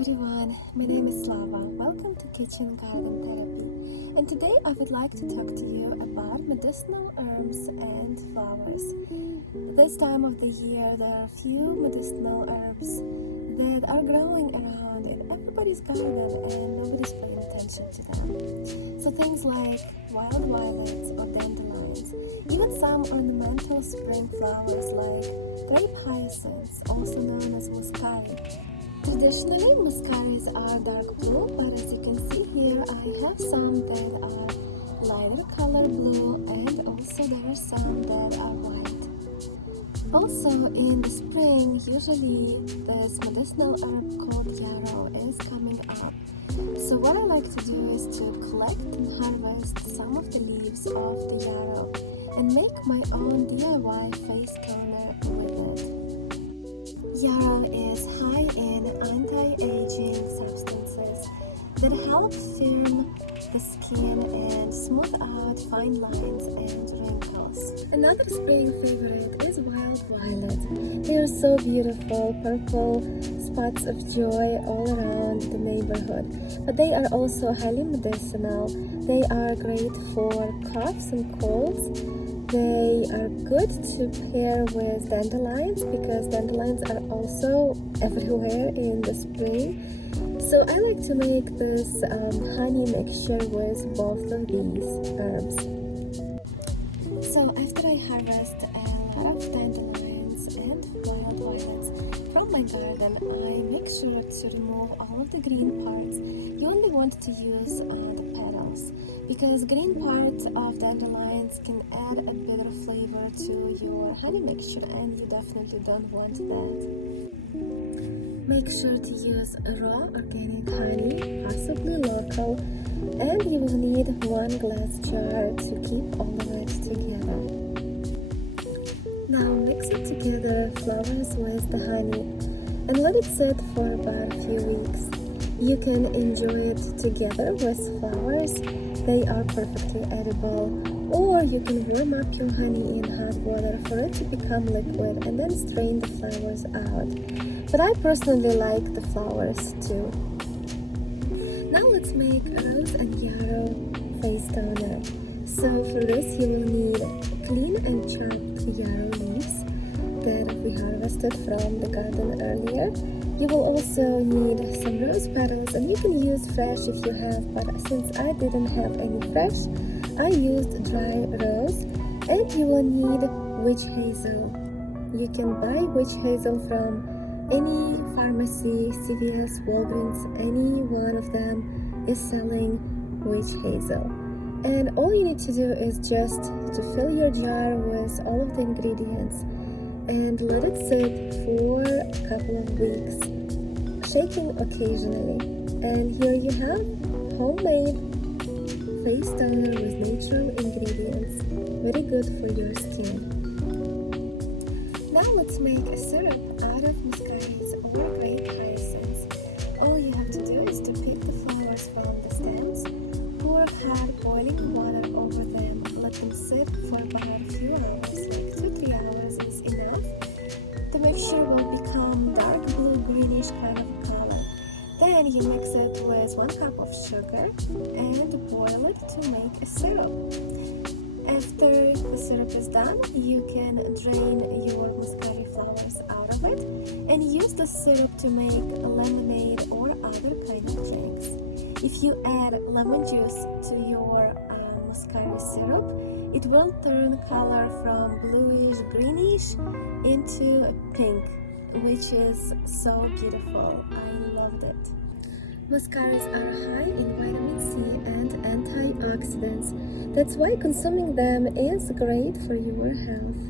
everyone, my name is Slava. Welcome to Kitchen Garden Therapy. And today I would like to talk to you about medicinal herbs and flowers. This time of the year there are few medicinal herbs that are growing around in everybody's garden and nobody's paying attention to them. So things like wild violets or dandelions, even some ornamental spring flowers like grape hyacinths, also known as muscari. Traditionally, muscaris are dark blue, but as you can see here, I have some that are lighter color blue, and also there are some that are white. Also, in the spring, usually this medicinal herb called yarrow is coming up. So what I like to do is to collect and harvest some of the leaves of the yarrow and make my own DIY face toner with it. Yarrow is high in anti-aging substances that help firm the skin and smooth out fine lines and wrinkles. Another spring favorite is wild violet. They are so beautiful, purple spots of joy all around the neighborhood. But they are also highly medicinal. They are great for coughs and colds. They are good to pair with dandelions because dandelions are also everywhere in the spring. So I like to make this honey mixture with both of these herbs. So after I harvest a lot of dandelions and wild violets from my garden, I make sure to remove all of the green parts. You only want to use the petals, because green parts of dandelions can add a bit of flavor to your honey mixture, and you definitely don't want that. Make sure to use raw organic honey, possibly local, and you will need 1 glass jar to keep all of it together. Now mix it together, flowers with the honey, and let it sit for about a few weeks. You can enjoy it together with flowers. They are perfectly edible, or you can warm up your honey in hot water for it to become liquid and then strain the flowers out. But I personally like the flowers too. Now let's make rose and yarrow face toner. So for this you will need clean and chopped yarrow leaves that we harvested from the garden earlier. You will also need some rose petals, and you can use fresh if you have, but since I didn't have any fresh, I used dry rose. And you will need witch hazel. You can buy witch hazel from any pharmacy, CVS, Walgreens, any one of them is selling witch hazel. And all you need to do is just to fill your jar with all of the ingredients and let it sit for a couple of weeks, shaking occasionally. And here you have homemade face toner with natural ingredients, very good for your skin. Now let's make a syrup out of muscaris or grape hyacinths. All you have to do is to pick the flowers from the stems, pour hot boiling water over them, let them sit for about a few hours, like 2-3 hours is enough. The mixture will become dark blue greenish kind of color. Then you mix it with 1 cup of sugar and boil it to make a syrup. After the syrup is done, you can drain your muscari flowers out of it and use the syrup to make a lemonade or other kind of drinks. If you add lemon juice to your muscari syrup, it will turn color from bluish greenish into a pink, which is so beautiful. I loved it. Muscaris are high in vitamin C and antioxidants. That's why consuming them is great for your health.